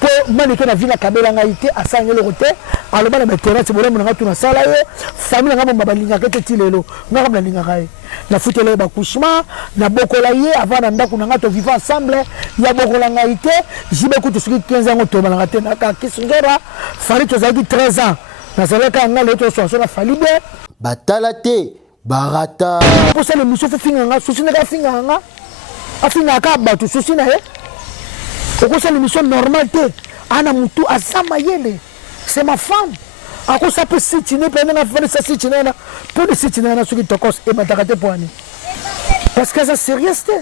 pour manquer la ville à Kabela ngaïté à Sangelo côté alors bana terrain c'est bonhomme nga tuna sala yo famille nga bomba balinga kete tilelo nga kabla linga kai na futele ba couchement na bokola ye avant na ndako nga to vivre ensemble ya bokola ngaïté jibe kutu suki 15 ans to balanga te na ka kisungera fali to zaki 13 ans na salaka nga le to so na fali be batala te barata pour ça le monsieur faut finga nga souci na ka finga nga afinga ka ba to souci na he au ça l'émission normale te ana mutu azama yele c'est ma femme à cause ça peut sitiner pendant la fin de sa sitiner pour le sitiner na suki tokos et batakate poani parce que ça sérieux te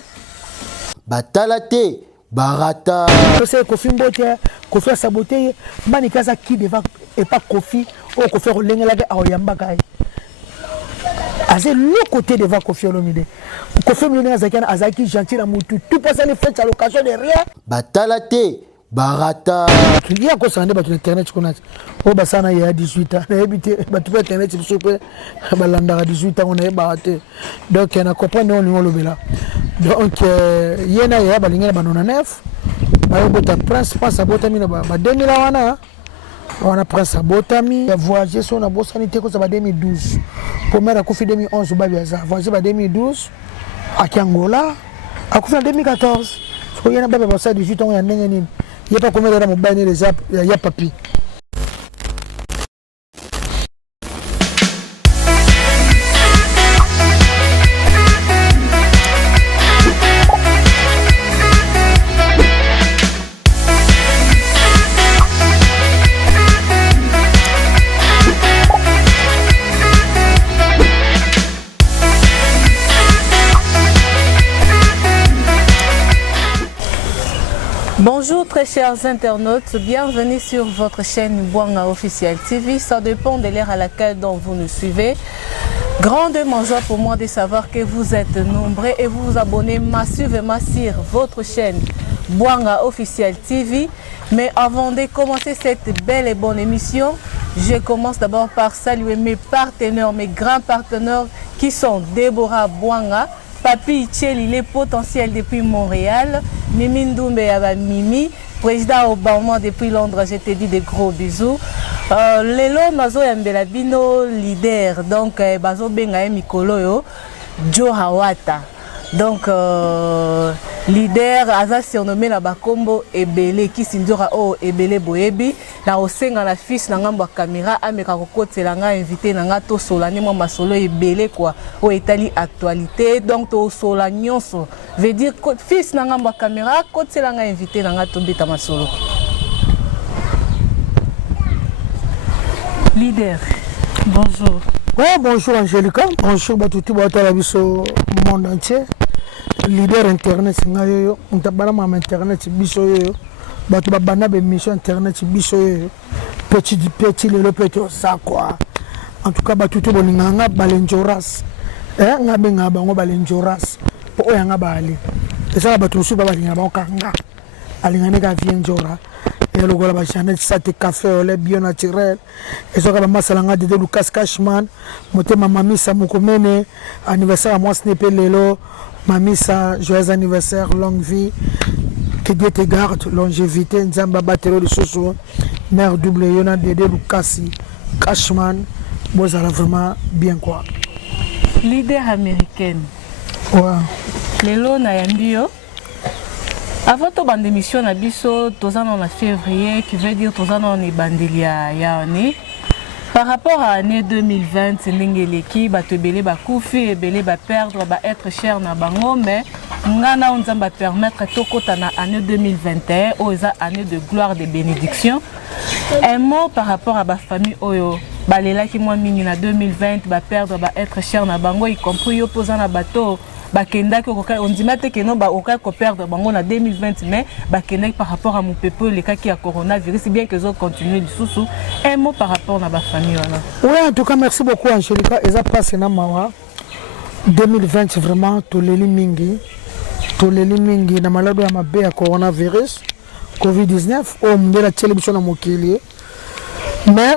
batala te barata c'est Kofi Mbote Kofi saboter mani kaza qui devant et pas Kofi au Kofi rolengela ke aoyamba kai c'est le côté devant Kofi Olomide. Kofi Olomide azaki gentil à mutu. Tout passe à fait à l'occasion de rien. Batalate, barata. Il y a quoi ça on est sur internet qu'on a. Oh basana il y a 18 ans. On a habité tu peux internet sur super balanda 18 ans on est baraté. Donc on a compris on est lobela. Donc yena ya balinga banona 9. Ba bota prince passe à bota mina ba 2000 wana. On a pris sa botami, voyagé sur la bourse sanité en 2012. Première coup 2011 au Babiaza, voyagé en 2012 à Kiangola, à coup en 2014. Il y a un bébé passé 18 ans, il y a pas combien de temps mobile les apps, il y a papi. Bonjour très chers internautes, bienvenue sur votre chaîne Bwanga Officiel TV. Ça dépend de l'ère à laquelle dont vous nous suivez. Grandement joie pour moi de savoir que vous êtes nombreux et vous vous abonnez massivement sur votre chaîne Bwanga Officiel TV. Mais avant de commencer cette belle et bonne émission, je commence d'abord par saluer mes partenaires, mes grands partenaires qui sont Deborah Bwanga, Papi Tcheli, les potentiels depuis Montréal, Mimi Ndoumbe Mimi, président Obama depuis Londres, je te dis des gros bisous. Lelo Nazo Yambelabino, leader, donc Bazo Bengae Mikolo, Joe Hawata. Donc, leader, Aza surnommé la Bakombo Ebele, qui s'indura au Ebele Boebi, la Osenga la fils Nangamba Kamira, Ameka Kokote Langa invité Nanga to Solani, moi solo Ebele quoi, au Italie actualité, donc to Solagnoso, veut dire fils Nangamba Kamira, Kote Langa invité Nanga to Beta Masolo. Leader, bonjour. Ouais, bonjour Angélica, bonjour Batouti Batalabiso monde entier. Leader internet, on t'a parlé de internet, biso yo. Batu babana be mission internet, biso yo. Petit le petit ça quoi. En tout cas, Batouti boninganga balenjoras. Ngabe ngaba ngo balenjoras. Po oyanga bali. Esa batu su baba linga ba kanga. Alingane ka vienjora. Et le gars bachane ça te café au lait bio naturel et ça ka masalanga de Lucas Cashman motema mamisa mukomene anniversaire à moi snipé lelo mamisa joyeux anniversaire longue vie que Dieu te garde longévité nzamba batelo de soso mère double yona de Lucas Cashman bozala vraiment bien quoi leader américaine ouais lelo na yambio. Avant de bande émission na biso tozana en février qui veut dire tozana en bandelia ya année par rapport à l'année 2020 ndengeli ba tebele ba kufi ebele ba perdre ba être cher na bango mais ngana on va permettre tokota na année 2021 aux année de gloire de bénédiction. Un mot par rapport à ba famille oyo balela ki moi mingi na 2020 ba perdre ba être cher na bango y compris yo posana bateau bakenda on dit que non ba oka ko perdre bango na 2020 mais bakenda par rapport à mon peuple les cas qui a coronavirus c'est bien que zo continuer du sous un mot par rapport à ma famille là. Oui en tout cas merci beaucoup Angélica et ça passe na mawa 2020 vraiment toleli mingi na malado ya mabe ya coronavirus COVID-19 au mundela télévision na mokili mais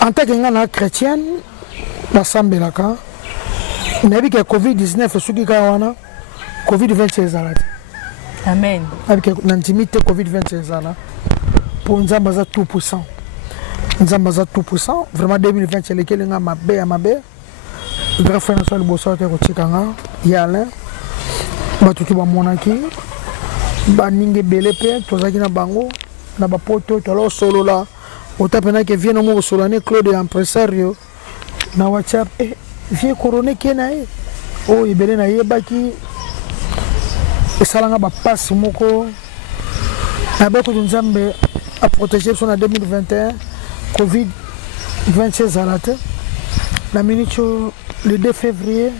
en tant que ngana chrétienne basambelaka nabi que COVID-19 suki ka wana COVID-20 ezalati Amen. Avec l'intimité Covid-19 là. Pour nous avons 2%. Nous avons 2%. Vraiment 2020 c'est lequel nga mabe. Grâce à notre bosseur qui est au Yala. Batuki ba monaki. Ba ninge belepe. Tozaki na bango. Na ba poto tolo solo là. Otapena que vient au solane Claude impresario. Na WhatsApp vie couronné kena e. Oh ibele na yebaki. Esalanga ba passe moko. Avec Nzambe a protégé son en 2021 Covid-19 à la tête. La minute le 2 février,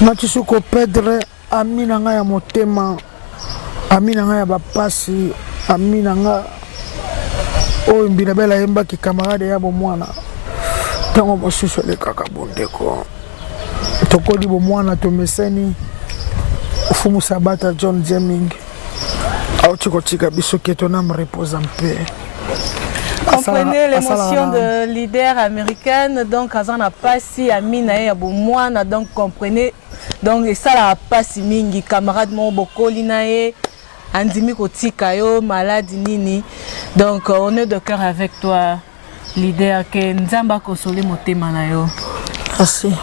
Mathieu ko perdre amina nga ya motema, amina nga ya bapasi, amina nga o mbila bela yemba ki camarade ya bo mwana. Tango mosusu le kaka bondeko. Tokodi bo mwana to meseni Fumu Sabata John Jeming. Comprenez l'émotion de leader américaine, donc Azan a pas si Amina et Aboumouana, donc comprenez, donc ça la pas si mingi, camarade mon bokolinae, Andimi Kotikayo, malade nini, donc on est de cœur avec toi, leader, que Nzamba Kosole Motema nayo. Merci.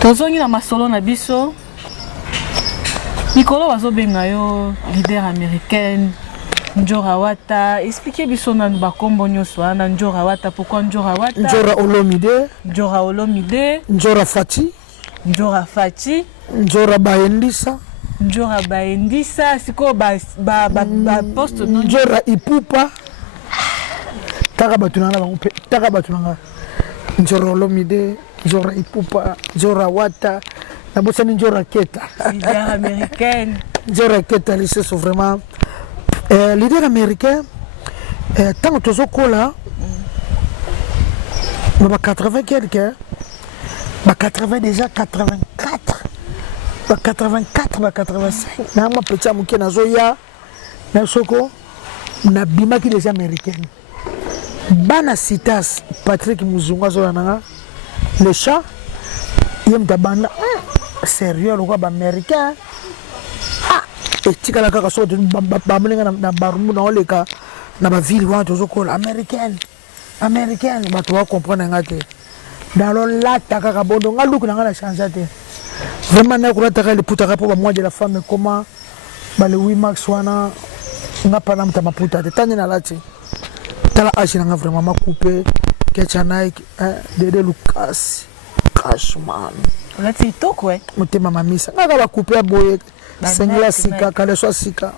Tozongi na masolo na biso. Nicolas Wazobenga yo leader américaine Njora Wata, expliquez biso na bakombo nyoso na Njora Wata, pourquoi Njora Wata? Njora Olomide, Njora Olomide, Njora Fati, Njora Fati, Njora Baendisa, Njora Baendisa, siko ba poste non Njora Ipupa. Taka batunanga bango, taka batunanga. Njora Olomide, Njora Ipupa, Njora Wata. La bosse Njora Keta. Leader américaine. Njora Keta, c'est vraiment. Leader américain, tant que tu es là, il y a 80 quelques, 80 déjà, 84, 84, 85. Il y a un petit amour qui est dans Zoya, dans Soko, il y a Bima qui est déjà américaine. Bana Citas, Patrick Mouzunga Zolananga, le chat, il y a un tabana. Sérieux, le roi américain. Ah, et tu as la carte de Bamlinga na Barmou dans les cas, dans ma ville, américaine. Américaine, tu vas comprendre. Dans le lac, tu as un bon don, tu as changé. Vraiment, tu as le pour moi de la femme, comment le 8 max, on n'a pas d'âme, tu as ma puta. Tu as la tu as vraiment coupé, Ketchanaik, Dede Lucas, Cashman. On a dit tout quoi. Motema mamisa. Naka ba couper boye. Sengla sika, kale so sika.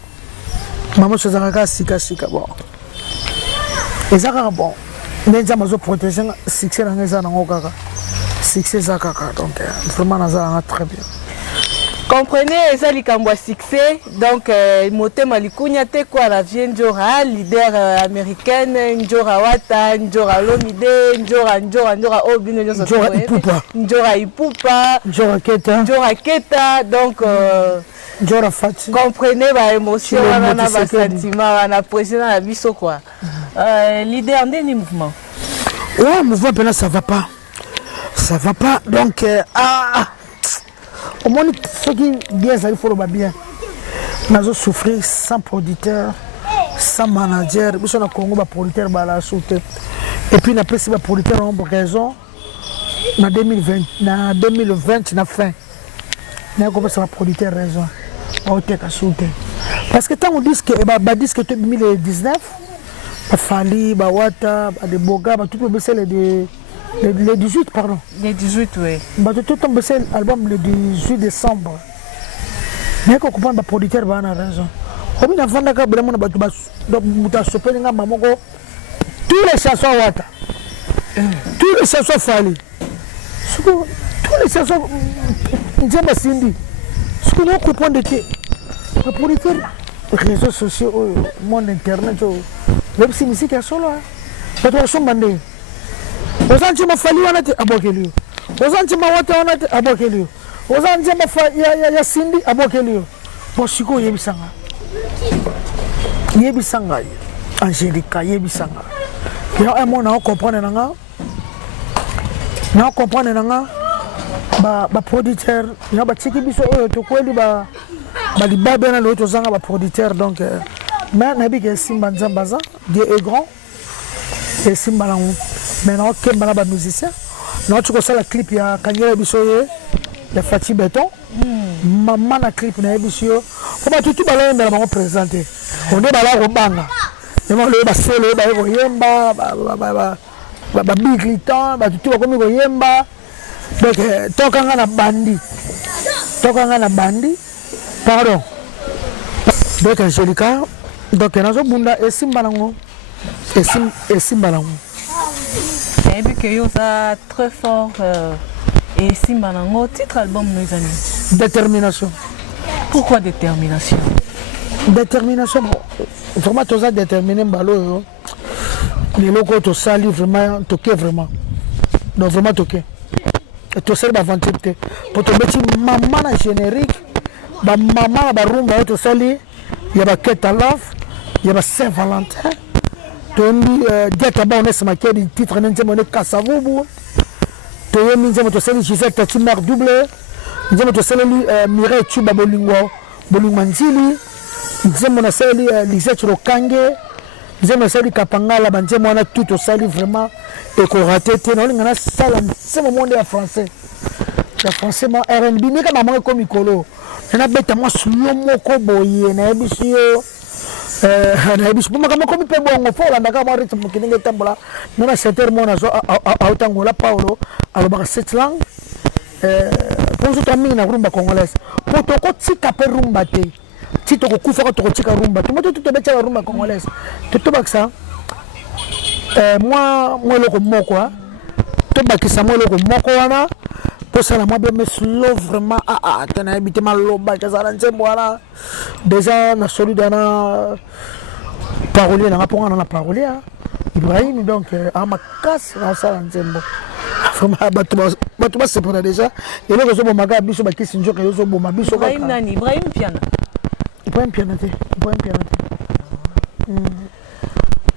Maman so zaka sika bon. Ezaka bon. Nenza mazo protéger succès na ngeza na ngokaka. Succès zakaka donc vraiment nazala très bien. Comprenez, ça likambo succès, donc Motema likunya te quoi la vie Njora, leader américaine, Njora Wata, Njora Lomide, Njora Obino, Njora Ipupa, Njora Keta, donc Njora Fati. Comprenez ma émotion, ma sentiment, ma pression à la biso quoi. Leader d'un mouvement. Ouais, mouvement ben ça va pas. Ça va pas donc au moins, ceux qui bien ça il faut le bien. Nous avons souffert sans producteur, sans manager. Nous sommes au Congo, producteur la sauté. Et puis, nous avons pris producteur en raison. En 2020, na fin. Nous avons commencé à producteur raison. Parce que tant on dit que disque 2019, Fali, Wata, de Boga, tout le monde le 18, pardon. Le 18, oui. Tout tombe sur l'album le 18 décembre. Mais quand on comprend que le producteur a raison. Comme il a vendu tous les chansons Wata. Tous les chansons Fali. Tous les chansons Njamba Sindi. Ce que nous comprenons de le producteur, les réseaux sociaux, le monde internet, même si musique est solo. Les chansons bandées. Ozanti mafali wana te abokeliyo. Ozanti mawata wana te abokeliyo. Ozanti ya Sindi abokeliyo. Posiko yebisanga. Yebisanga. Angelica yebisanga. Ya emo na comprendre nanga. Na comprendre nanga ba producteur ya ba tiki biso oyo to kweli ba baliba bien le autres zanga ba producteur donc mais nabi que simba nzambaza Dieu est grand et simba la maintenant kemba ba musicien non tu connais la clip ya Kangela Bisoye ya Fati Beton maman na clip na Bisoyo on va tout balayer mais on présenter on est bala robanga et moi le ba solo ba yemba ba big litan ba tout comme ko yemba donc tokanga na bandi pardon donc Angelica donc nazo bunda esimba nango esimba nango et puis que yo ça très fort et simba nango titre album mes amis détermination. Pourquoi détermination? Détermination vraiment tout ça déterminé balo les locaux to sali vraiment toqué vraiment donc vraiment toqué to sali ba aventure pour to mettre maman na générique ba maman ba rumba to sali ya ba Keta Love ya ba Saint-Valentin to ndi diata ba on est maqué du titre nje mon Kasavubu to yemi nje to sali Gisèle Tati mère double nje to sali Mireille Chuba Bolingo Manzili nje mon sali Lisette Rokange nje mon sali Kapangala banje mona tout to sali vraiment et ko raté te non ngana sala c'est mon monde en français ya français mo R&B ni kama mo ko mikolo na beta mo suyo moko boye na ebisio na ebisio mo kama ko mi pe bongo fo la ndaka mo ritmo kininge tambola na setter mo na so autangola Paulo aloba cette langue pour tout ami na rumba congolaise pour to ko tika pe rumba te ti to ko kufa ko to ko tika rumba to mo to beta rumba congolaise to baksa moi loko moko to bakisa mo loko moko wana pour ça la moi bien me slow vraiment t'as habité mal loba que ça l'ensemble voilà déjà na solidana parolier na rapport na parolier Ibrahim donc à ma casse na ça l'ensemble vraiment batu ba c'est pour déjà et le zo bo maga biso ba kisi njoka yo zo bo mabiso ka Ibrahim nani Ibrahim piano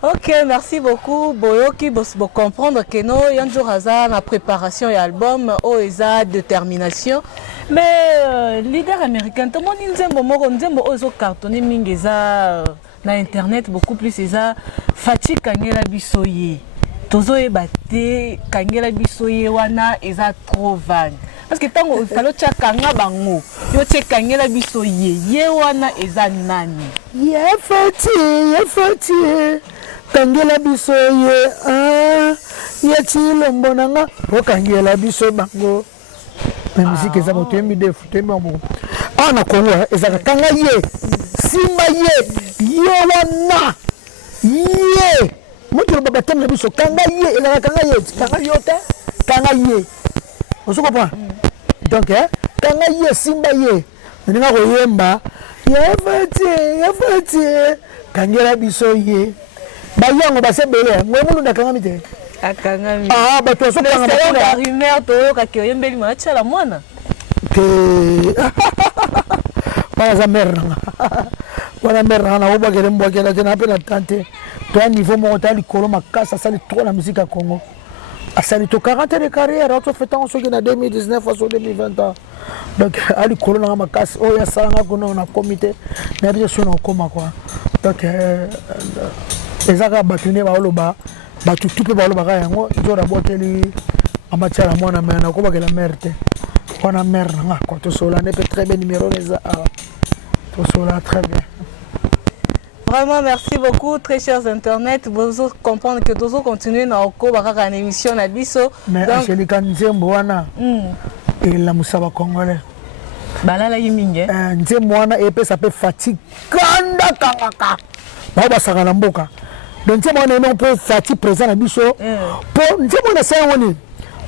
Ok, merci beaucoup. Boyoki, vous comprendre que nous, il y a un jour la préparation et album, OESA, détermination. Mais leader américain, tout le monde dit que vous cartonné mingeza na internet beaucoup plus ça Fati Kangela Bisoye. Tozo e baté Kangela Bisoye wana eza trop vague. Parce que tant que falo chakanga bango, yo Kangela Bisoye ye wana eza nani. Ye Fati. Kangela Bisoye ya chilombo nanga Kangela Biso bango na musique za moto yemi defu tembo ana kongo ezaka kanga ye simba ye wana ye moto baba tembo biso kanga ye ezaka kanga yote kanga ye oso comprend donc kanga ye simba ye ninga ko yemba ya Fati Kangela Bisoye bayango basebele ngwe mundu ndakanga mite akangami ba to so kanga la rumeur to ka ke yembeli macha la mwana ke para za merna wana merna na oba kele mbwa kele tena pena tante to a niveau mo tali kolo makasa sali trop la musique à Congo asali to 40 de carrière auto fait en so que na 2019 à 2020 donc ali kolo na makasa o ya sanga kono na comité na bien sûr na koma quoi donc ezaka batune baoloba batutu pe baoloba ka yango nzora boteli amatiala mwana me na kobakela mère te wana mère nanga kwa tosola ne peut très bien numéro les tosola très bien. Vraiment merci beaucoup très chers internet vous comprendre que dozo continuer na oko bakaka une émission na biso mais Angelica Nzembo wana et la musaba congolais balala yiminge Nzembo wana et ça peut fatigue kanda kangaka ba saka na mboka donc c'est mon nom pour Fati présent na biso pour nzembo na ça woni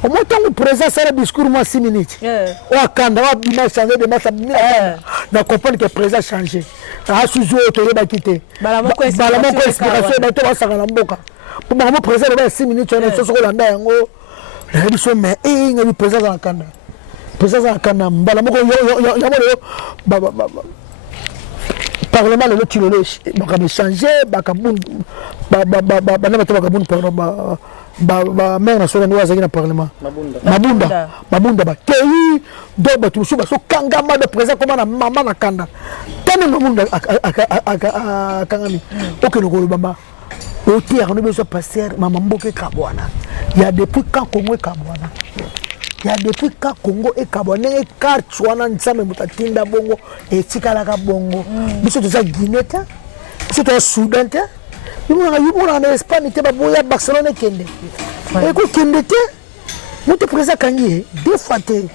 au moins tant présent ça le discours moi 6 minutes o kanda wa bima changer de massa na comprendre que présent changer a sujo to yeba kité bala moko explication ba to ba saka na mboka pour moi présent ba 6 minutes on so so landa yango na biso mais ngi présent na kanda bala moko yo ba parlement le tilolo baka changer baka bana bato bakabuni pardon mère nationale ni wazaki na parlement mabunda bakei donc bato mosusu basokangama de présent koma na mama na kanda tani mabunda akangami okende kolobamba otiaka no beso pasteur mama mboka ekabwana ya depuis quand Congo ekabwana ya depuis quand Congo ekabwana ndenge carte wana nzambe moto atinda bongo etikalaka bongo biso toza Guinée te biso toza Soudan te yibona na Espagne te baboya Barcelone kende ekokende te moto président kangi deux fois te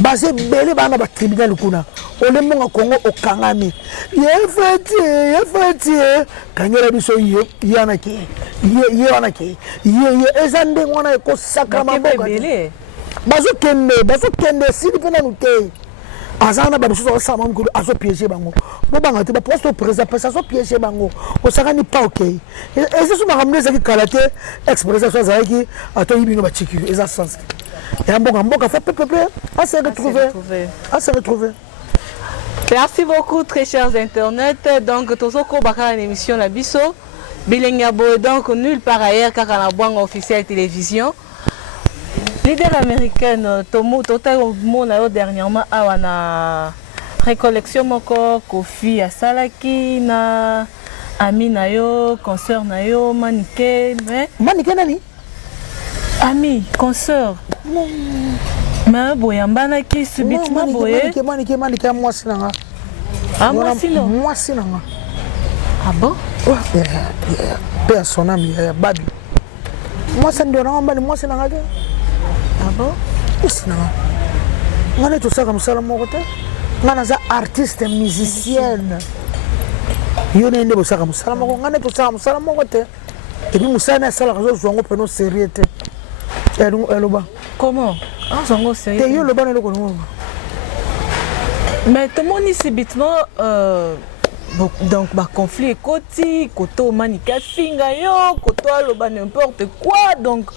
basé belé bana ba tribunal kuna olemonga Congo okangami yefati kanyera biso yana ke wana ke ezande ngwana ko saka maboko bazo kende sili pena nute azana ba biso so sama mko azo piéger bango bo banga te ba poste président pesa so piéger bango o saka ni pas OK et so makamne zaki kalate express so zaki ato yibino ba chiki eza sens et mboka fait peu à se retrouver. Merci beaucoup très chers internautes. Donc tozoko baka l'émission la biso Bilengabo donc nulle part ailleurs car na bwanga officiel télévision. Leader américaine Tomo Tota mona dernièrement awana récollection moko Kofi asalaki na ami na yo concert na yo manike nani ami concert mais boyambana qui subitement boye manike mwasi nanga mwasi nanga ah bon pe son ami babi mwasi ndio nanga mwasi nanga te ah bon mwasi nanga ngane to saka musala moko te ngana za artiste musicienne yo nende bo saka musala moko ngane to saka musala moko te et puis musana sala kazo zongo peno sérieux te eloba comment en zongo sérieux te yo loba na loko ngo mais tout le monde subitement donc ba conflit koti koto manika finga yo koto loba n'importe quoi donc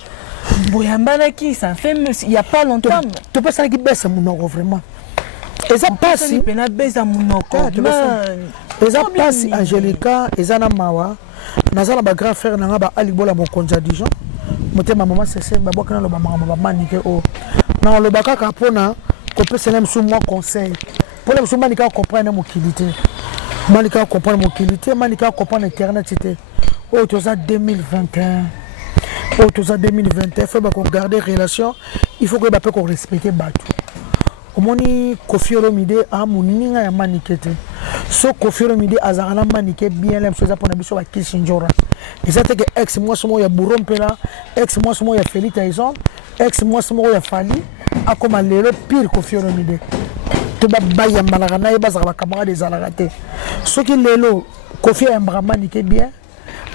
boyambana qui ça fait il y a pas longtemps tu peux ça qui baisse mon vraiment et ça passe pena beza munoko et ça passe Angelica et Zana Mawa nazala ba grand frère nanga ba alibola mon konja Dijon motema maman c'est ba bokana lo ba mama manike o na lo ba kaka pona ko pesa na msu moi conseil pour les msu manika comprendre mon qualité manika comprendre mon qualité manika comprendre internet c'était oh tu as 2021 oh tu as 2021 faut ba ko garder relation il faut que ba peut ko respecter batu omoni Kofi Olomide a moninga ya manikete so Kofi Olomide azarana manike bien la chose pour na biso ba Kishinjora ezate que ex moi somo ya Burompela ex moi somo ya Feli Tyson ex moi somo ya Fali akoma lelo pire Kofi Olomide to ba baya malaka na yeba za ba camarade des alagate so ki lelo Kofi ya manike bien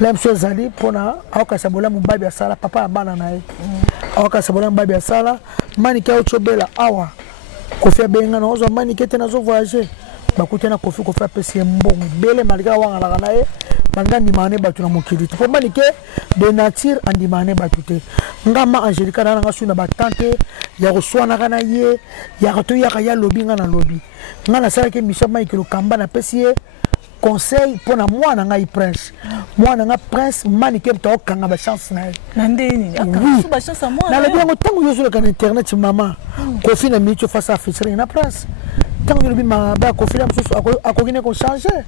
la chose ali pona aoka sabola mubabi ya sala papa ya bana na ye aoka sabola mubabi ya sala manike ochobela awa Kofi abenga na ozo manike te na zo voyager bakuti na Kofi apesi mbongo bele malika wanga la kana ye banga ndimane batu na mokili po manike de nature andimane batu te ngama Angelica na nga suna batante ya koswana kana ye ya kato ya kaya lobi nga na lobi nga na sala ke Michel Michael Kamba na pesi ye conseil pour na mwana nga prince mwana nga prince manike to kanga ba chance na ye nandeni aka ba chance mwana na lobi ngo tango yo sur internet mama Kofi na micho face à featuring na prince tango yo lobi ma ba Kofi na msusu akogine ko changer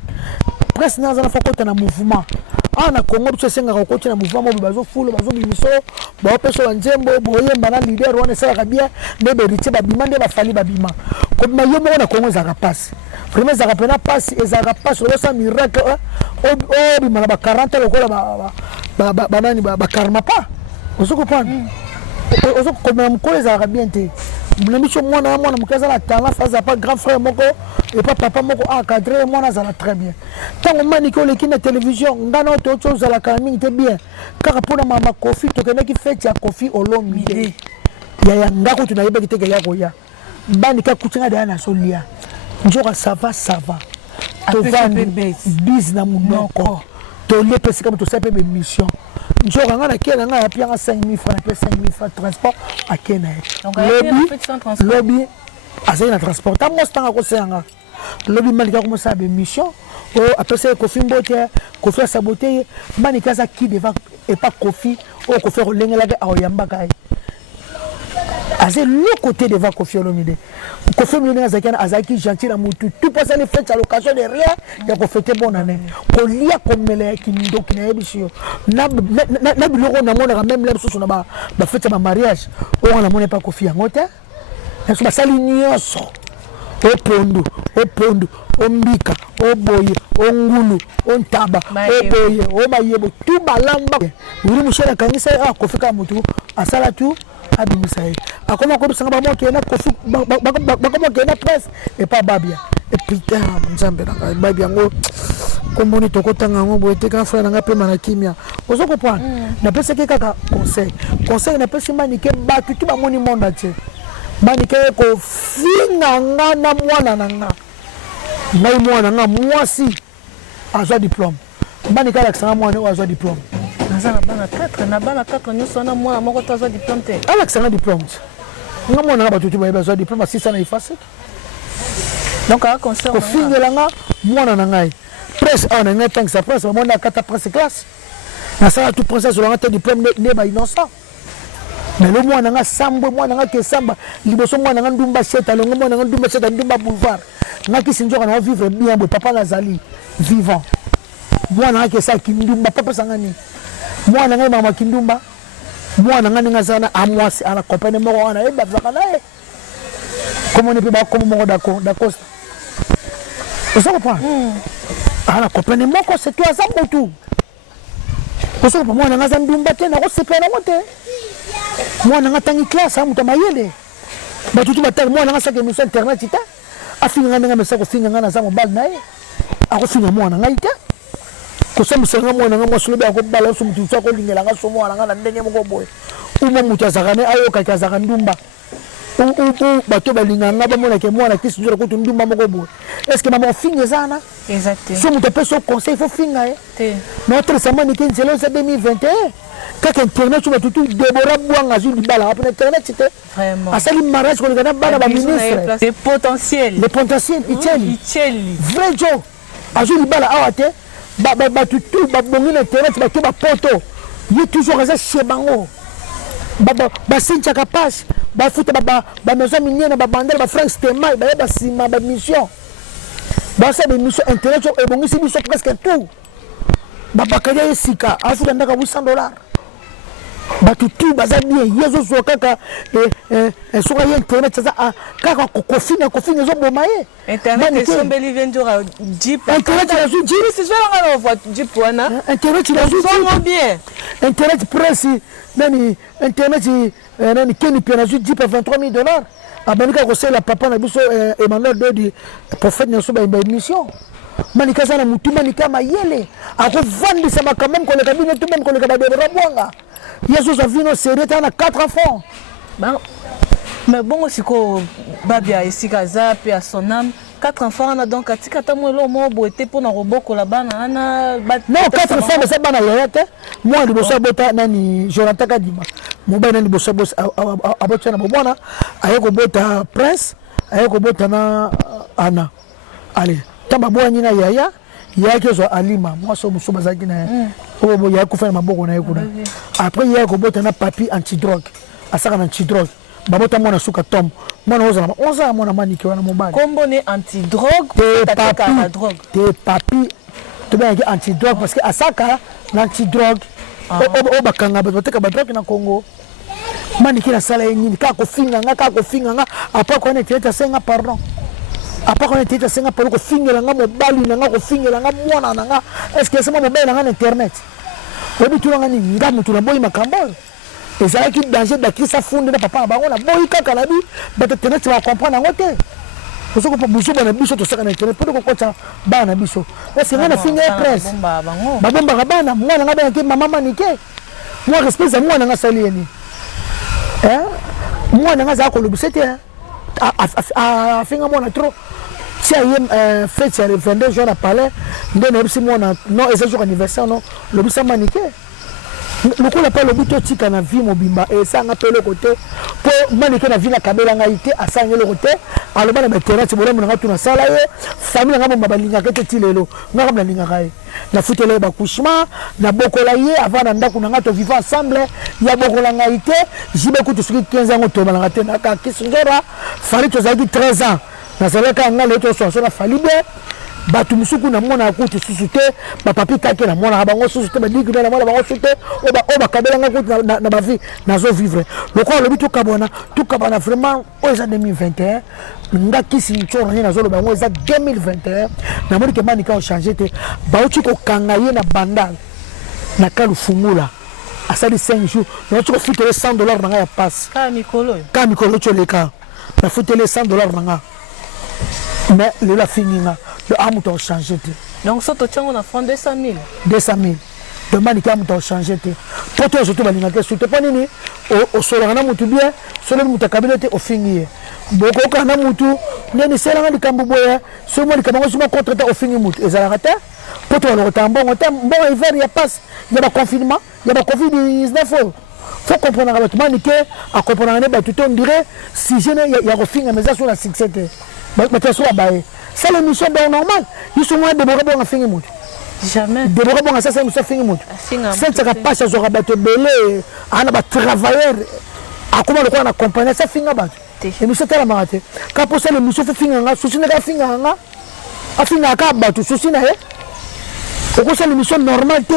prince na za na fakota na mouvement ana Congo biso senga ko koti na mouvement mo bazo fulo bazo bimiso ba opeso la nzembo boyemba na leader wana sala bien ne berite ba bimande ba fali ba bima ko mayo mo na Congo za ka passe vraiment za ka pena passe et za ka passe lo sa miracle o bimana ba 40 lokola ba nani ba karma pa ozo comprendre ozo ko même ko za ka bien te mlemicho mwana mkaza la talent faza pas grand frère moko et pas papa moko encadré mwana za la très bien tango maniko le kina télévision ngana to chose la kaming te bien car pour mama Kofi to kena ki fête ya Kofi Olomide ya ngako tunayeba kiteke yako ya bani ka kutinga da na solia njoka ça va to vandi biz na munoko to le pesi comme to sape be mission njoka ngana kena ngana pia 5000 francs na 5000 francs transport akena donc lobby azali na transport ta mostanga ko senga lobby malika ko mosa be mission oh après ça Kofi Mbote Kofi a saboté mannequin ça qui devant et pas Kofi oh Kofi rolengela ke aoyamba kai azé le côté devant Kofi Olomide Kofi Olomide azaki gentil na mutu tout passe les fêtes à l'occasion de rien ya ko fêter bonne année ko lia comme mele ki ndo ki na yebisio na biloko na mona même là sur na ba fête ma mariage on na mona pas Kofi yangote na so basali nyonso opondo ombika oboye ongulu ontaba oboye omayebo tout balamba uri mushera kangisa kofika mutu asala tu abimisa ye akoma ko bisanga ba moke na Kofi bakoma ke na presse et pas babia et putain nzambe na babia ngo komboni tokotanga ngo boete ka frère nga pe mana kimia ozo comprendre na pesa ke kaka conseil na pesa manike ba tu ba moni monde entier manike ko finga nga na mwana nanga ngai mwana nga mwasi azwa diplôme manike la sanga mwana azwa diplôme nazana bana 4 na bana 4 nyuso na mwana moko tazwa diplôme te ala sanga diplôme nga mwana nga batutu ba azwa diplôme 6 na ifasi donc a conseil ko finga la nga mwana na ngai presse on a ngai sa presse mwana kata presse classe na sala tout princesse la nga diplôme ne ba innocent mais le mwana nga sambo mwana nga ke samba liboso mwana nga ndumba seta longo mwana nga ndumba seta ndumba boulevard nga ki sinjoka na vivre bien bo papa Lazali vivant mwana nga ke sa ki ndumba papa sangani mwana nga mama ki ndumba mwana nga nga sana amwasi ana compagnie moko ana eba zaka na e comment ne peut pas comme moko d'accord ça va pas ana compagnie moko c'est toi ça motu ko so pa mwana nga za ndumba te na ko sepela ngote mwana nga tangi classe amuta mayele batutu batali mwana nga sake mission internet ita afinga nga mesa ko finga nga na za mobile nae ako finga mwana nga ita ko sa musanga mwana nga mwasolobe ako bala so mutu so ko lingela nga so mwana nga na ndenge moko boye uma mutu azakane ayo ka azaka ndumba u bato balinga nga ba mona ke mwana kisi nzora ko ndumba moko boye est-ce que maman finga zana exactement so mutu peso conseil faut finga notre samani ki nzelo za 2021 kaka internet tu batutu Deborah Bwanga azul libala après internet c'était vraiment asali mariage ko ngana bana ba ministre le potentiel Itcheli vrai job azul libala awate batutu ba bongi na internet ba to ba poto yi toujours za chebango ba sincha capaz ba futa ba maison minière ba bandera ba France Tema ba sima ba mission ba sa ba mission internet e bongi si biso presque tout ba bakaya esika afuta ndaka $800 batutu baza bien yezo zo kaka soka ye internet ça kaka kofina zo boma ye internet sombeli vendura jeep internet la zo jeep c'est ça on voit jeep wana internet la zo bien internet presse nani internet nani keni pena zo jeep $23,000 abanika ko sela papa na biso Emmanuel Dodi prophète na so ba émission manika sana mutu manika mayele ako vandisa makamam ko le kabine tout même ko le kabade Bwanga Yesus a vu nos séries, on a 4 enfants. Mais bon, aussi, Babia ici, Gaza, puis à son âme, 4 enfants, on a donc, si on a un beauté pour nos robots, là-bas, non, 4 enfants, mais c'est pas la réalité. Moi, je bosse à Bota, Jonathan Kadima. Mon ben, je bosse à Bota, Bobona, avec Bota Prince, avec Bota Anna. Allez, Tababouani na Yaya. Yaki zo alima moi so muso bazaki na obo ya ko faire maboko na yekuna après ya ko bota na papi anti drogue asaka na anti drogue babota mona suka tom mona oza mona maniki wana mobali kombo ne anti drogue tataka na drogue te papi to bien ki anti drogue parce que asaka na anti drogue o bakanga bateka drogue na Congo maniki na sala yenyi ka ko finga nga après ko ne tete senga pardon après on était à 5 pour que finir nga mobali nga ko finir nga mwana nga est-ce que c'est moi mobile nga internet obi tu nga ni ngamu tu na boy makambo ezala ki danger da sa funde na papa bango na boy kaka na bi but internet va comprendre ngote parce que pour buso bana biso to saka na internet pour ko kocha bana biso est-ce que nga finir presse babomba bana mwana nga ba ki mama manike moi respect za mwana nga salieni mwana nga za ko lubisete a finga mwana trop si a fait le 22 jours à palais ndene bisi mwana non et ce jour anniversaire non le bisa maniqué le coup l'appelle le buto tika na vie mobimba et ça ngapelo côté pour maniquer la ville à Kabela Ngaïté à Sangelo Roté alors bana terrain c'est bonhomme nga tuna sala ye famille nga ba balinga kete tilelo nga comme la linga kai na futele ba couchement na bokola ye avant na ndako nga to vivre ensemble ya bokola Ngaïté jibe kutu suki 15 ans to balanga te na ka kisingera fali to zaki 13 ans na salaka nga le to so na fali be batu musuku na mona akuti susute ba papi kake na mona bango susute ba digi na mona bango susute oba kabela nga kuti na ba vie na zo vivre le quoi le bitu kabana vraiment aux années 2021 nga kisi nchoro na zo le bango za 2021 na moni ke mani ka o changer te ba uti ko kangaye na bandal na kalu fumula asali 5 jours na uti ko futele $100 na nga ya passe ka mikolo choleka na futele $100 na nga mais le la finina le amour t'a changé. Donc, ça, tu as un franc 200 000. 200 000. Le man qui a changé. Pour toi, surtout, tu te prends au sol, on a moutu bien, sur le mouta cabinet au fini. Beaucoup quand on a moutu, n'est c'est là, les cambouboya, sur moi, les camarades, je contre au fini mout. Et ça a raté. Pour toi, le temps, bon hiver, il y a pas, il y a pas confinement, il y a pas Covid-19. Faut comprendre avec maniqué, à comprendre, on dirait, si je n'ai, il y a refini, mais ça, sur la 6-7. Mais tu es baillé. C'est l'émission normale. Ils sont moins déborés pour un film. Jamais. Déborés pour un film. C'est ça qui passe à Zorabat Belé, à un travailleur. À comment le quoi on accompagne ça finit à battre. Et nous c'était la marathon. Quand pour ça l'émission fait finir là, souci n'est finir là. A finir à battre souci n'est. Au quoi ça l'émission normale té.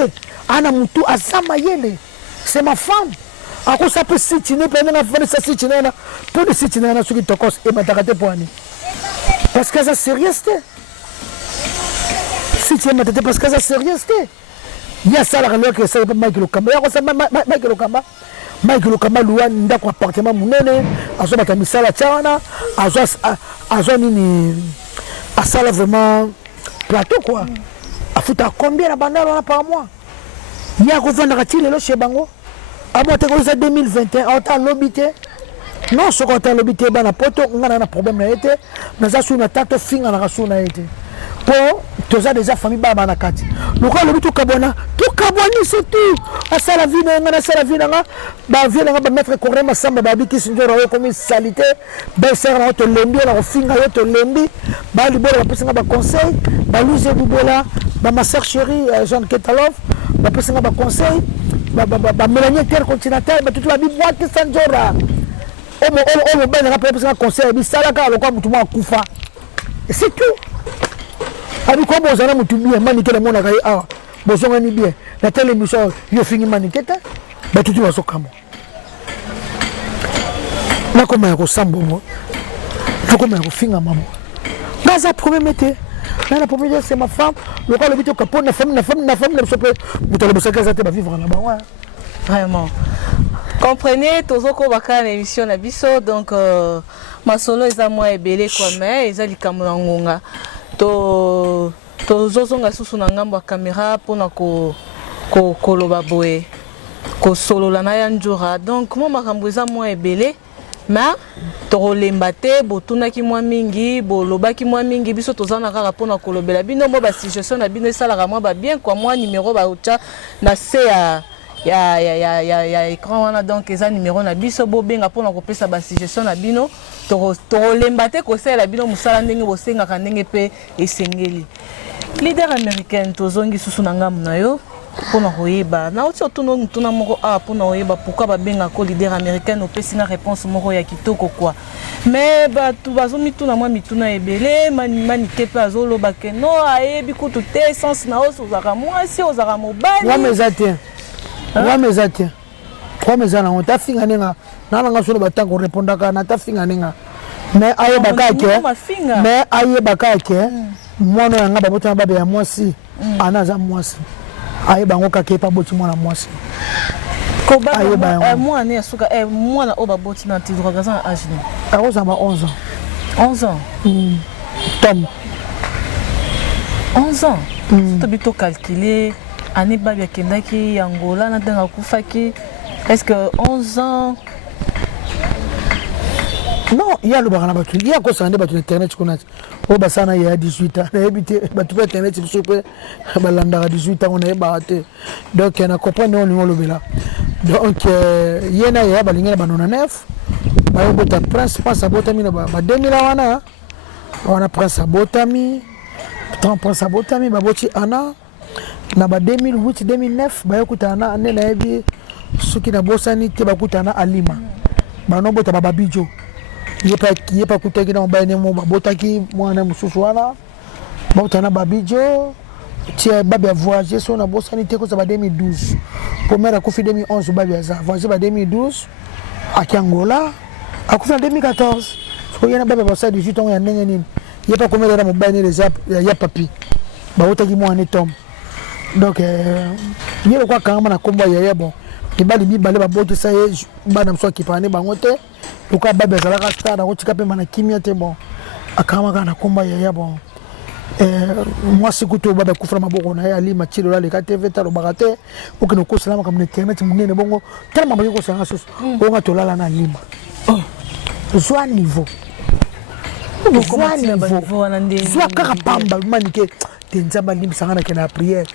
Ana mutu azamayele. C'est ma femme. À quoi ça peut s'itiner pendant la fin de sa s'itiner là. Pour le s'itiner là sur qui te cause et m'attaquer pour ani. Parce que ça sérieux si tu es parce que ça sérieux il y a ça la loi que ça pas Michael Okamba Michael Okamba loua ndako appartement munene azo bata misala tchana azo nini asala vraiment plateau quoi afuta combien la bandala par mois il y a revendre ratile le chez bango à moi te ko 2021 autant lobité. Non, ce qu'on a l'habité, on a un problème, mais ça, on a tant fin à la raison. Pour tous les déjà famille, on a quatre. Le cas, le but, tout Cabana, c'est tout. À ça, la vie, on a ça, la vie, on va mettre Corée, ma samba, qui sont comme une salité, ben, c'est un autre lembi, on a fin à l'autre lembi, bah, le bon, on a passé un conseil, bah, Louise Boubola, bah, ma sœur chérie, Jeanne Ketalov, bah, passé un conseil, bah, Mélanie Terre Continentale, bah, toute la vie, moi, qui s'en jora. On ben rappelle un conseil mais ça là quand tout le monde kufa c'est tout avec quoi bon ça mutu bien maniquer le monde ah bon ça ni bien la telle émission yo fini maniquer bah tout va so kamo na comme un sambo moi na comme un finga maman dans un premier été là la première c'est ma femme le quoi le but que pour la femme ne se peut vous allez bosser ça va vivre là-bas ouais vraiment. Comprenez, tozoko baka l'émission na biso donc ma solo eza moi ebele quoi mais eza likambo na ngonga to zozonga susu na ngambo ya caméra pona ko loba boye ko solo la na yanjura donc moi makambo eza moi ebele mais to lemba te botunaki moi mingi bolobaki moi mingi biso tozana kaka pona ko lobela bino mo ba suggestion na bino esala moi ba bien quoi moi numéro ba ucha na se ya écran wana donc eza numéro na biso bobenga pona kopesa ba suggestion na bino to lemba te ko sala bino musala ndenge bosenga ka ndenge pe esengeli leader américaine tozongi susu na ngamu na yo pona koyeba na oti otuno mutuna moko pona koyeba pourquoi babenga ko leader américaine opesi na réponse moko ya kitoko quoi mais batu bazomituna mwa mituna ebele mani te pe azoloba ke no ayebi kutu te essence na oso ozaka mwasi ozaka mobali wa mezate wa mezate kwa mezana on ta finga ninga na nga solo batango répondre kana ta finga ninga mais aye bakake mwana yanga babota babe ya mwasi anaza mwasi aye bango kake pa boti mwana mwasi ko ba mwana yasuka mwana oba boti na tidro gaza âge ni aroza ma 11 ans tom 11 ans to bito calculer année babia kendaki Angola na tanga kufaki est-ce que 11 ans non il y a le barana batu il y a quoi ça ndeba tu internet kuna o basana ya 18 ans na ebité batu pe internet biso pe balanda 18 ans on est baté donc na comprendre on ngolo bela donc yena ya balingena banona 9 bayobota prince abotami na ba 2000 wana prince abotami prince abotami baboti ana na ba 2008 2009 bayokutana ane nayebi soki na bosani te bakutana alima banobota bababijo yepa kutaki na mobali mo babotaki mwana mususu wana bakutana babijo tia babi a voyagé sur na bosani te ko za ba 2012 première akufi 2011 babi aza voyagé ba 2012 à Angola akufi en 2014 so yana babi ba sa 18 ans ya ndenge nini yepa komela na mobali les ya papi bakutaki mwana tom donc yelo kwa kanga na komba ya bon ibali bibale baboti sa ye bana mso kipane bango te luka babe zalaka star na kotika pe mana kimia te bon akama kana komba ya bon moi sikuto baba kufra maboko na ya ali machilo la leka TV talo bagate okino ko salama kam internet munene bongo tellement ba ko sanga so onga tolala na lima zwa niveau zwa kaka pamba manike tenzamba limbi sanga na kena prière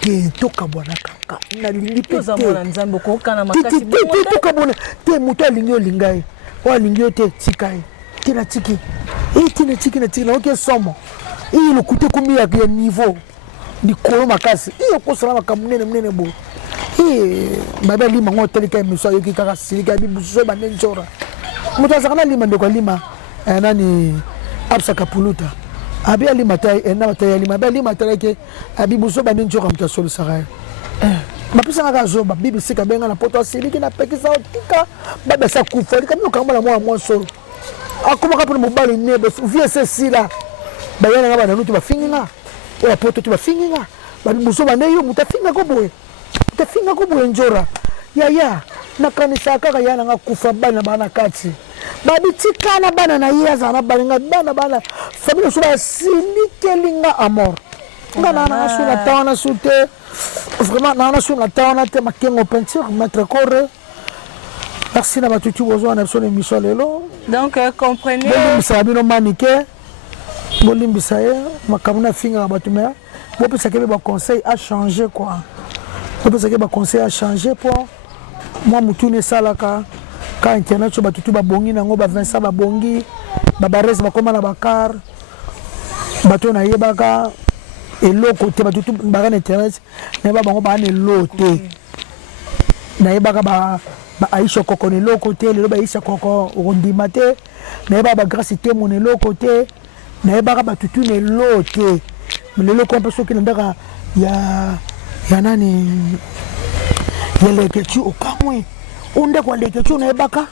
te toka bwana kaka na lingi pe tozamona nzambe ko kana makasi te toka bwana te muto alingi olingai o alingi te tikai tina tiki tina tiki na tiki na oke somo le coûté combien ya niveau di kolo makasi ko salama ka munene bo baba lima ngo telika miso yoki kaka silika bibuso ba nenjora muto azakana lima ndeko lima nani absa kapuluta abi ali matai na matai lima ba lima teleke abibuso ba nenjora muto solo sarai mapisa nga zoba bibi sika benga na poto siliki na pekisa otika baba sa kufa kama kama mwa solo akuma kapuna mobali nebo vie sesila bayana ngaba nanuti bafinginga o poto tu bafinginga babibuso baneyo mutafinga ko boye njora ya nakanisa kaka yana nga kufa bana kati babitikana bana na yaza na bana famille so ba silikelinga amor ngana na suna tawana sute vraiment na suna tawana te makengo peinture maître corps. Merci na batutu bozo na so émission lelo donc comprenez bon sabino manike bolimbisa ye makamuna finga batumea bopesa ke ba conseil à changer quoi bopesa ke ba conseil à changer pour moi mutune salaka ka internet so batutu ba bongi nango ba Vincent ba bongi ba barez ba koma na bakar bato na yebaka eloko te batutu ba na internet na ba bango ba na lote na yebaka ba Aisha Koko ne loko te le ba Aisha Koko ondima te na ba grâce te mon loko te na ba ba tutu ne lote le loko on peut so ki ndaka ya nani ya leketu okamwe onde kwa leketu na baka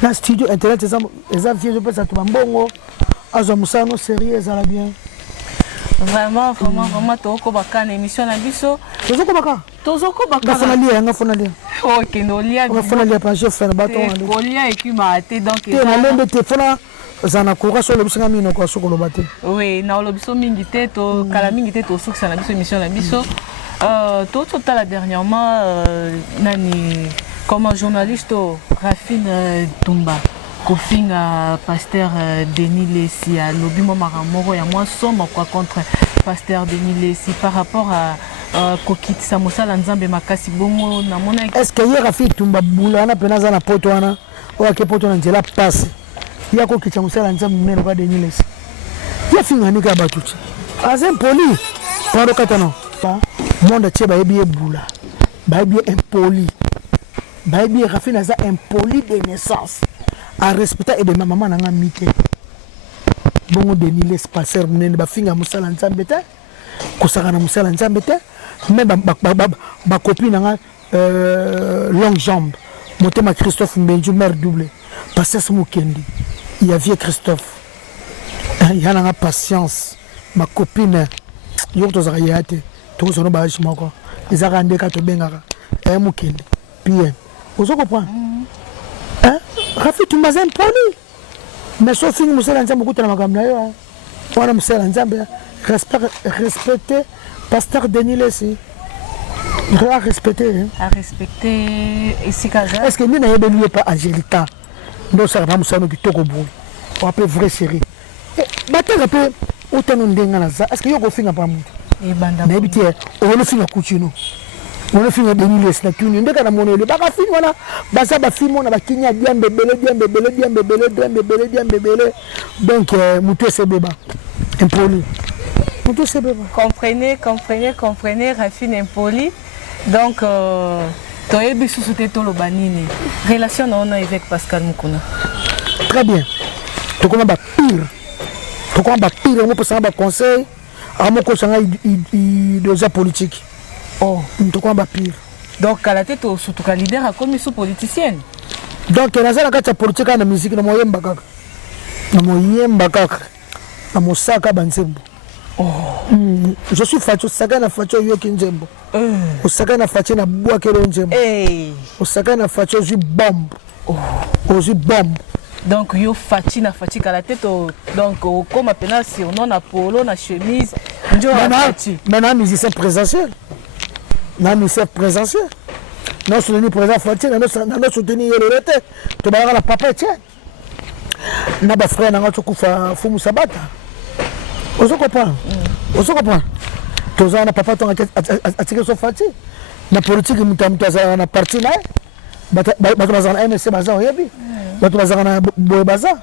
na studio internet eza vie je pense à tout mbongo azo musano sérieux ça la bien vraiment toko bakana émission na biso tozoko baka nga fona lia OK no lia fona lia pa je faire bato on lia ekuma te donc te na lembe te fona zana kura so lobisinga mino kwa sokolo bate oui na lobiso mingi te to kala mingi te to sokisa na biso émission na biso to tala dernièrement nani comme journaliste Rafine Tumba kofinga pasteur Denis Lessi à lobimo maramoro ya moi somme quoi contre pasteur Denis Lessi par rapport à kokitisa mosala nzambe makasi bongo na mona est-ce que hier Rafine Tumba bula na penaza na poto wana o ke poto na nzela passe ya kokitisa mosala nzambe mene kwa Denis Lessi ya finga nika batuti azem poli paro katano pa monde tie ba ebi bula ba ebi impoli ba ebi Rafine za impoli de naissance à respecter et de ma maman n'a mité bongo Denis Lessi passer munene ba finga musala nzambe te kosaka na musala nzambe te même ba copine nga longue jambe motema Christophe Mbenju mère double passer ce mukendi il y a vieux Christophe il y a nga patience ma copine yo to zaka yate to zo no ba shimoko ezaka ndeka to bengaka mukendi bien ozo comprendre Rafi Tumba impoli mais sauf que musala nzambe kutana makamna yo wana musala nzambe respecter pasteur Denis Lessi à respecter ici kaza est-ce que nous n'avons pas pas Angelica nous ça va musano kitoko bo on appelle vrai série batanga pe utano ndenga na za est-ce que yo go finga pa mutu e banda na bitie o no finga kuchino On a fini de nous laisser la tune. On a quand même le baga film on a basa ba film on a ba kinya diambe bele. Donc muto se beba. Impoli. Muto se beba. Comprenez Rafine impoli. Donc toyebi sous to lo banini. Relation on a avec Pascal Mukuna. Très bien. To koma ba pire. To koma ba pire on peut ça ba conseil à mon conseil de politique. Oh, to koma ba pire. Donc à la tête au surtout leader a comme sous politicienne. Donc nazala kati politique na musique na moyemba kaka. Na moyemba kaka. Na mosaka banzembo. Oh. Je suis fatigué saka na fatigué yo kinzembo. Osaka na fatigué na bois kelo nzembo. Osaka na fatigué ju bombe. Oh, ju bombe. Donc yo fatigué à la tête donc comme appelé si on a polo na chemise. Maintenant musicien présentiel. Na musicien présentiel. Non soutenir présent fatigué na soutenir le rete. To ba la papa tiens. Na ba frère na ngatu kufa fumu sabata. Ozo comprendre. Toza na papa ton atike so fati. Na politique mutamta za na parti na. Bato bazana MSC baza yebi. Bato bazana boy baza.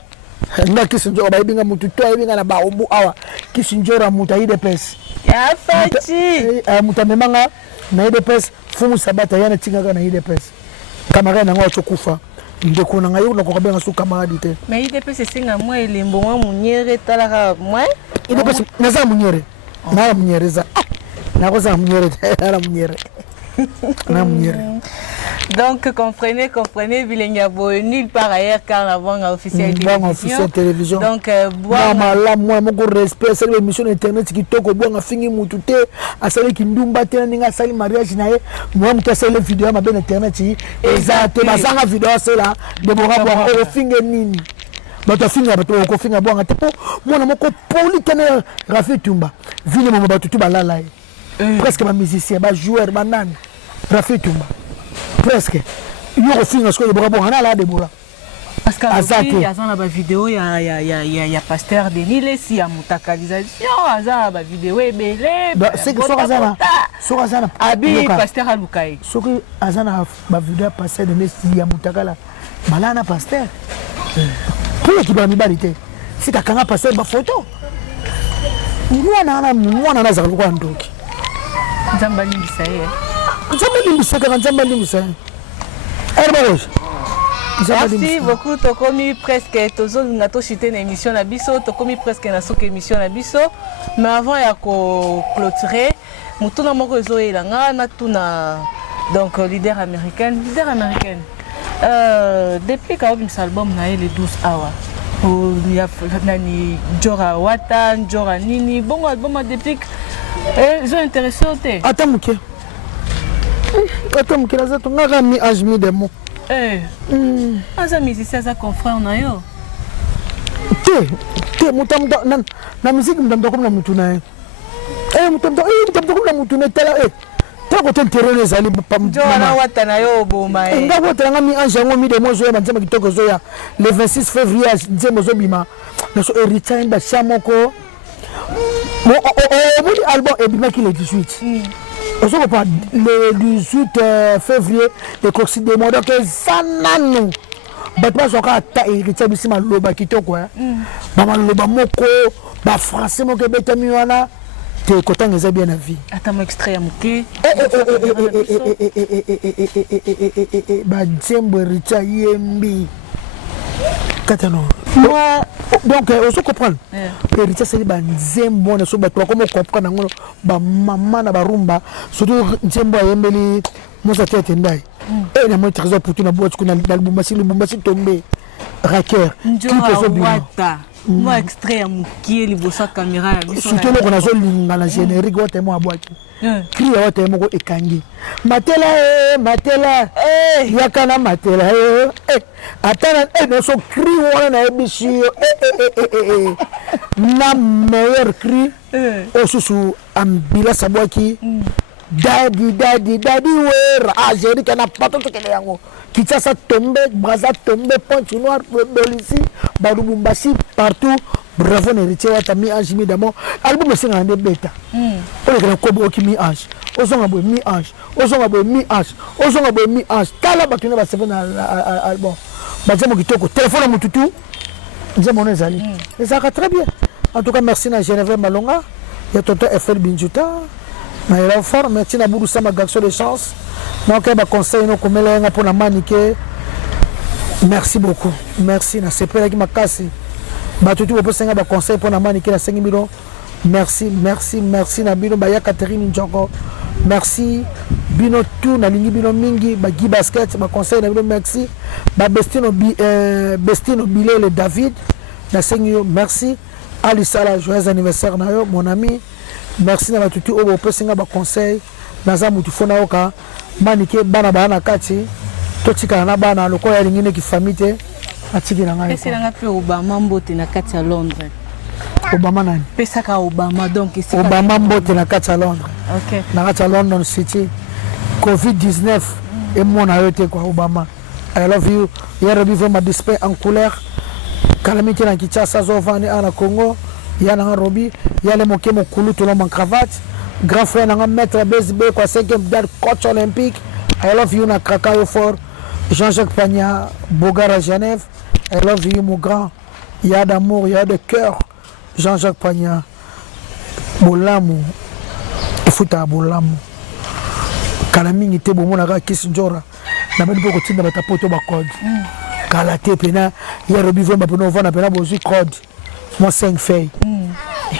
Nga kisinjo ba ibinga mutu to ibinga na ba obu awa. Kisinjora muta ide pes. Ya fati. Mutamemanga na ide pes fumu sabata yana tinga na ide pes. Kamara na ngwa chokufa. Ndeko na ngayo na ko benga su camarade te. Mais ide pes singa moi elembo moi munyere talaka moi. Il est possible. Naza munyere. Na munyere za. Na ko za munyere. Na munyere. Na munyere. Donc comprenez Bilenga Boy nulle part ailleurs car la banque officielle télévision. Donc moi mon respect c'est l'émission internet qui toko bonga fingi mutute asali kindumba tena ninga sali mariage nae moi mta sali vidéo ma ben internet exact bazanga vidéo c'est là de bonga bonga fingi nini. Bato finga bato ko finga bonga te po mona moko poli tena Rafi Tumba vile mo bato tu balala presque ba musicien ba joueur ba nan Rafi Tumba presque yo finga sko de bonga na la de bora parce que azaki azana ba vidéo ya pasteur Denis Lesi ya mutakalisation azana ba vidéo ebele c'est que so azana abi pasteur alukai soki azana ba vidéo pasteur Denis ya mutakala malana pasteur pour qui va m'ibalité si ta kanga passer ba photo mwana na za kwa ndoki nzamba limbisa Merci beaucoup tokomi presque tozo ngato chité na émission na biso tokomi presque na soke émission na biso mais avant ya ko clôturer mutuna moko ezo elanga na tuna donc leader américaine depuis quand même album na les 12 hours il y a nani Jora Wata Jora Nini bon album depuis ils ont intéressé au thé attends là ça ton a mis ajmi des mots asa musicien za confrère na yo te mutamda na musique mutamda comme na mutuna mutamda comme na mutuna tela Toko tenterone zali Jora wata na yo boma nga wata nga mi anjango mi de mozo ya banzema kitoko zoya le 26 février nzembo zo bima na so Eritain ba chamoko mo album e bima ki le 18 on se pas le 18 février le coxi de modo que sananu batma soka ta Eritain bisima loba kitoko ba maloba moko ba français moko betami wana te kotanga za bien na vie attends extrait ya muke ba Nzembo Richa yembi katano moi donc on se comprend Richa c'est ba Nzembo na so ba to comme comprendre ngolo ba mama na ba rumba surtout Nzembo yembeli moza tete ndai na moi trésor pour tout na boîte kuna dans le Bumbasi tombé racker qui te wata moi extrait ya mukie libosa caméra ya biso surtout loko na zolinga na générique wote mo abwaki cri wote mo ko ekangi matela yakana matela atana no so cri wana na ebisio na meilleur cri osusu ambila sabwaki dadi wera ageri kana pato tokele yango Kinshasa tombe, Brazza tombe, Pointe Noire, Bolisi, Barubumbasi, partout, bravo héritier wata mi ange mi damo album esenga nde beta olekela kobo oki mi ange ozonga boye mi ange ozonga boye mi ange ozonga boye mi ange tala bato nde baseve na album batie kitoko téléphone ya motutu nzembo ono ezali ezalaka très bien. En tout cas merci na Geneviève Malonga ya tonton Eiffel Binjuta na Elafort, merci na Boudou Sama garçon de chance donc ba conseil no komela nga pona manike. Merci beaucoup, merci na sepela ki makasi bato tu bosenga ba conseil pona manike na 5 millions. Merci na bino ba ya Catherine Njoko, merci bino tout na lingi bino mingi ba Guy Basket ba conseil na bino, merci ba Bestino Bilele David na 5 millions. Merci Ali Sala, joyeux anniversaire na yo mon ami. Merci na batutu obo pesinga ba conseil na za mutu fona oka manike bana kati totika na bana lokola ya lingine ki famille atiki na ngai. Pesa nga pe Obama mbote na kati ya Londres. Obama nani? Pesa ka Obama donc ici. Obama mbote na kati ya Londres. OK. Na kati ya London City. Covid-19 et mon ayote quoi Obama. I love you. Hier vivre ma display en couleur. Calamité na Kinshasa zovani ana Congo. Ya na Robi, ya le moke mo kulu to mon cravate. Grand frère na maître BSB quoi 5e date coach olympique. I love you na Krakao fort. Jean-Jacques Pagna, Bogar à Genève. I love you mon grand. Il y a d'amour, il y a de cœur. Jean-Jacques Pagna. Bolamu. Futa Bolamu. Kalamingi te bo mona ka Kisinjora. Na medi poko tinda bata poto ba code. Kala te pena ya Robi vomba pena vona pena bozu code. Mo 5 feuilles.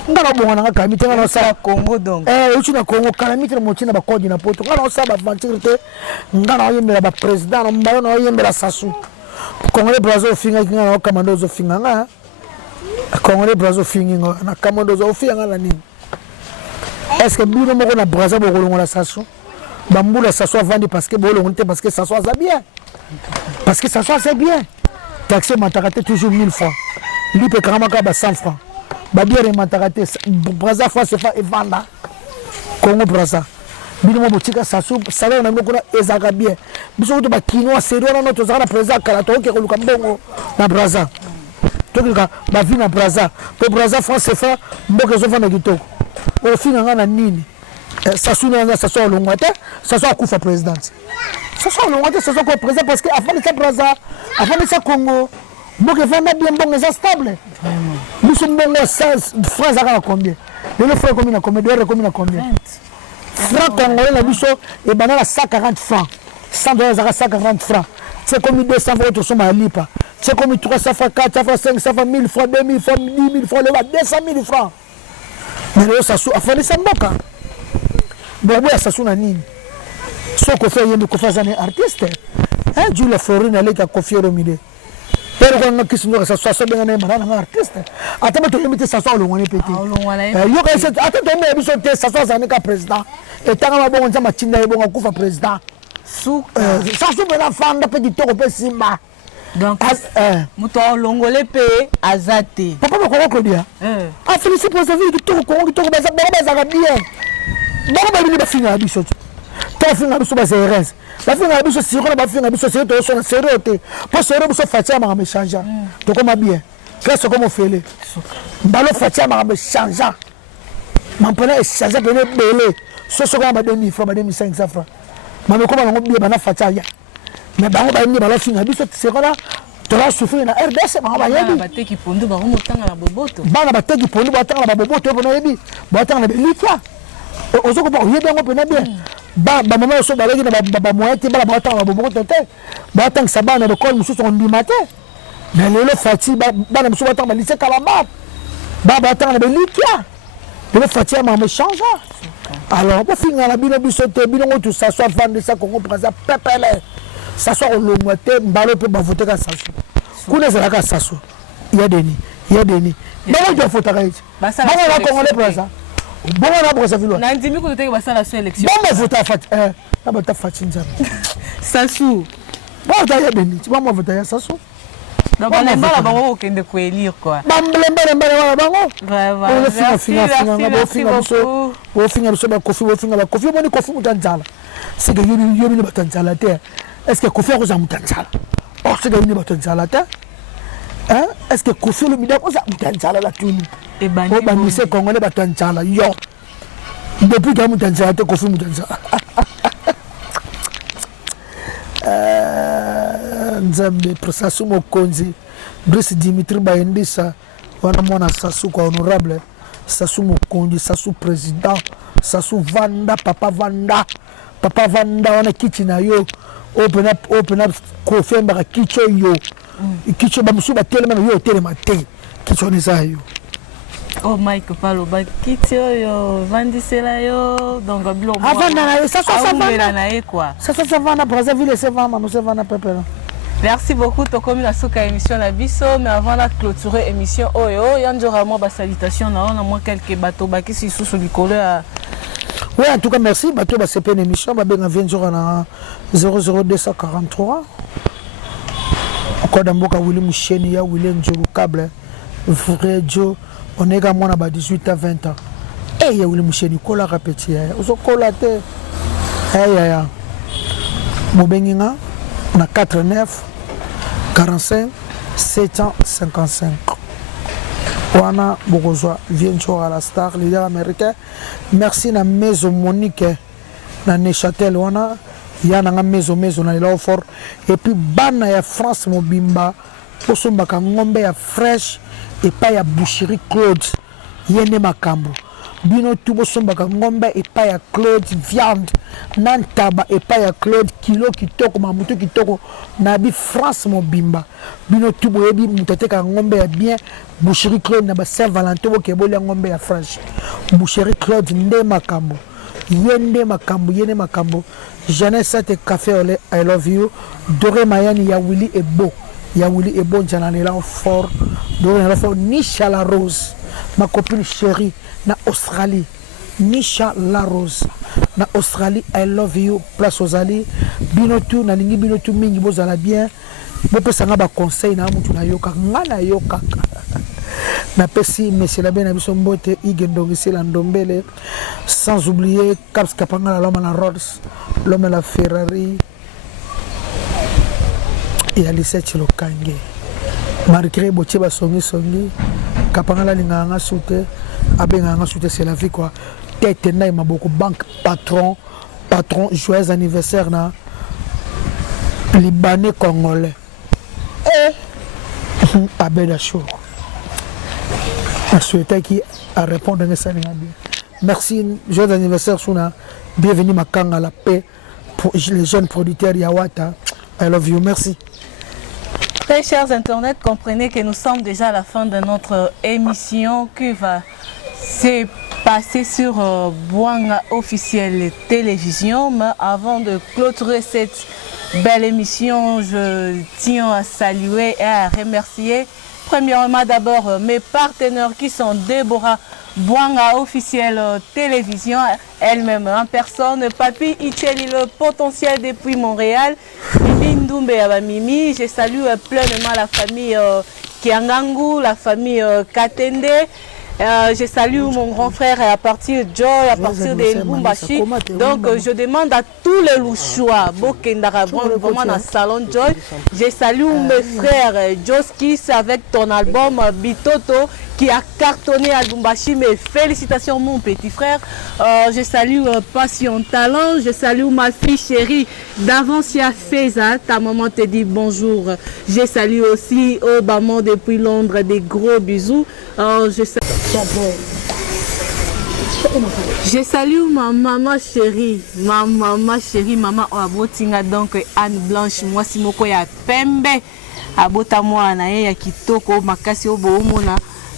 Ngana bonga na ka mitanga na sa Congo donc. uchi na Congo kala mitira mo tinda ba code na poto. Ngana sa ba vantirite. Ngana yembela ba president mbayo na yembela Sassou. Congolais Brazil finga kinga na kamando zo finga nga. Congolais Brazil finga na kamando zo finga na nini. Est-ce que bino moko na Brazil bo kolongola Sassou? Bamboula Sassou vandi parce que bolo on parce que Sassou ça bien. Parce que Sassou c'est bien. Taxé Matarate toujours 1000 francs. Lui peut Karamaka 100 francs. Badiere Matarate Brazza fois c'est pas Evanda. Congo Brazza. Bino mo botika Sassou salaire na moko na ezaka bien. Biso to ba kinoa sérieux na notre zara président Kalato ke koluka mbongo na Brazza. Toka ba vie na Brazza. To Brazza France c'est fa mboka zo fana kitoko. O finanga na nini? Sassou na Sassou longate, Sassou akufa président. Sassou longate, Sassou ko président parce que avant de ça Brazza, avant de ça Congo, mboka fana bien bon est stable. Vraiment. Nous sommes dans 16 francs à combien? Le frère combien combien? $2 combien combien? Francs congolais la biso et banana 140 francs. $100 à 140 francs. C'est comme 200 francs to soma lipa. C'est comme 300 francs, 400 francs, 500 francs, 1000 francs, 2000 francs, 10 000 francs, 200 000 francs. Mais le Sassou a fait ça mboka. Bon, ouais, Sassou na nini. So ko fait yendo ko fait un artiste. Hein, Jules Florine allait ka confier au milieu. Pero ko nga kisinyo ka Sassou benga na mara na artiste. Atama to yemite Sassou lo ngone peti. Yo ka se atama to me biso te Sassou za ka président. Et tanga ba bongo nzama chinda e bongo kufa président. Sassou bena fanda pe ditoko pe simba. Donc muto longole pe azate. Papa ko ko dia. A féliciter pour sa vie ditoko ko ditoko ba za bien. Bon ba bini ba finga biso. Ta finga biso ba CRS. La finga biso siro ba finga biso siro to so na siro te. Po siro biso fatia ma me changer. To koma bien. Qu'est-ce qu'on fait les? Balo fatia ma me changer. Mampana e changer bene belé. So ko ba 2000 francs ba 2500 francs. Mame ko ba ngo bien bana fatia ya. Mais bango ba ni balo finga biso siro na to la souffrir na RDC ma ba yebi. Ba te ki pondu ba mo tanga na boboto. Bana ba te ki pondu ba tanga na boboto bo na yebi. Ba tanga na belika. Ozoko ba yebi ngo pena bien. Ba mama so ba legi na ba moyete ba ba tanga na boboto te. Ba tanga sabana de col mususu on di matin. Mais le fati ba na mususu ba tanga lycée Kalamba. Ba tanga na belika. Le fati ma me change. Alors pour finir la bino biso te bino ngo tout ça soit vendre ça Congo Brazza pepele. Ça soit longote mbalo pe ba voter ka Sassou. Kuna zala ka Sassou. Il y a Denis. Ba ngo voter ka ici. Ba ngo Congolais Brazza. Bon on a Brazza vilo. Na ndimi ko te ba sala so élection. Bon voter fati na ba ta fati nzana. Sassou. Bon ta ya Denis. Tu vas moi voter ya Sassou. Donc on est pas là-bas au kende ko élire quoi. Bambele bango. Vraiment. Finga biso ba kofi boni kofi mutanzala. C'est que yobi ni batanzala te. Est-ce que kofi ko za mutanzala? Oh c'est que ni batanzala te. hein est-ce que Kofi Olomide ko za mutanzala la tuni Et o bandise congolais batanzala yo depuis que mutanzala te Kofi mutanzala nzambe Sassou Mokonzi Brice Dimitri Bayendisa wana mwana Sassou kwa honorable Sassou Mokonzi Sassou président Sassou Vanda Papa Vanda wana kiti na yo open up Kofi mbaka kicho yo kicho bamusu batelema yo telema te kicho neza yo. Oh Mike Palo bakiti yo vandisela yo donc blo moi avant na ça quoi ça va na Brazzaville c'est vraiment nous c'est vraiment pepela. Merci beaucoup to comme la soka émission la biso mais avant la clôturer émission oyo yanjora moi ba salutation na on a moins quelques bateaux baki si sous likolo à. Oui en tout cas merci bateau ba c'est une émission ba benga venjora na 00243 Koda mboka Willy Moucheni ya Willy Njuru Kable vrai Joe on est à 18 à 20 ans. Et ya Willy Moucheni kola rapeti ya ozo kola te ya mobenginga na 49 45 755 wana bokozwa Vienchora la star leader américain. Merci na Maison Monique na Neuchâtel wana yana nga maison na ila fort et puis bana ya France mobimba posombaka ngombe ya fresh et pas ya boucherie Claude yene makambo bino tu bosombaka ngombe et pas ya Claude viande nantaba et pas ya Claude kilo kitoko mamutu kitoko na bi France mobimba bino tu boyebi mutateka ngombe ya bien boucherie Claude na ba Saint Valentin bokebole ngombe ya fresh boucherie Claude nde makambo yende makambo Jeunesse et café olé I love you Doré Mayani ya Willy Ebo njana nela fort Doré nela fort Nisha la Rose ma copine chérie na Australie Nisha la Rose na Australie I love you place aux ali binotu na lingi binotu mingi bozala bien bopesa nga ba conseil na mutu na yoka ngana yoka na pesi monsieur la bien abiso mbote igendongi sila ndombele sans oublier Caps Kapanga l'homme à la Rolls l'homme à la Ferrari et Alice Chilokange malgré boche ba songi Kapanga la linganga soute abenganga soute c'est la vie quoi tête na maboko banque patron joyeux anniversaire na Libanais congolais Abeda Show. Je souhaite qui a répondu à ça. Merci, joyeux anniversaire Souna. Bienvenue Makanga la paix pour les jeunes producteurs Yawata. I love you, merci. Très chers internautes, comprenez que nous sommes déjà à la fin de notre émission qui va se passer sur Bouanga officiel télévision. Mais avant de clôturer cette belle émission, je tiens à saluer et à remercier premièrement d'abord mes partenaires qui sont Déborah Bouanga officiel télévision, elle-même en personne, Papi Icheli le potentiel depuis Montréal, Mimi Ndoumbe Mimi, je salue pleinement la famille Kiangangu, la famille Katende. Je salue mon grand frère à partir de Joy, à partir de Ngumbashi. Donc je demande à tous les Louchois, Bokendara, vraiment dans le salon Joy. Je salue mes frères Joskis avec ton album Bitoto qui a cartonné à Ngumbashi. Mes félicitations mon petit frère. Je salue Passion Talent. Je salue ma fille chérie d'Avancia Feza. Ta maman te dit bonjour. Je salue aussi Obama depuis Londres. Des gros bisous. Je salue ma maman chérie, maman Abotinga donc Anne Blanche, moi si moko ya pembe, abota moi na ya kitoko makasi oboomona.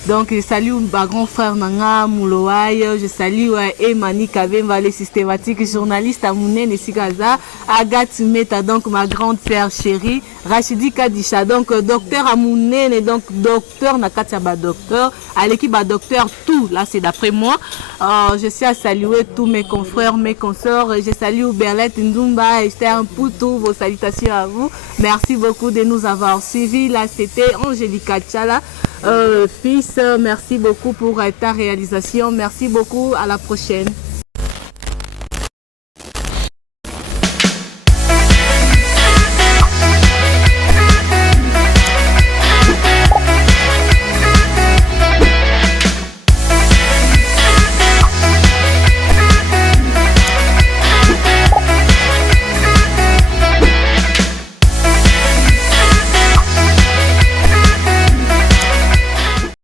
Donc je salue ma grand frère Nanga Mouloaï, je salue Emani Kabemba, les systématiques journalistes à Mounene Sigaza, Agathe Meta, donc ma grande sœur chérie, Rachidi Kadisha, donc docteur à Mounene, donc docteur Nakatia docteur, à l'équipe docteur tout, là c'est d'après moi. Je suis à saluer tous mes confrères, mes consoeurs, je salue Berlette Ndumba, Esther Poutou, vos salutations à vous. Merci beaucoup de nous avoir suivis, là c'était Angélica Tchala. Fils, merci beaucoup pour ta réalisation. Merci beaucoup. À la prochaine.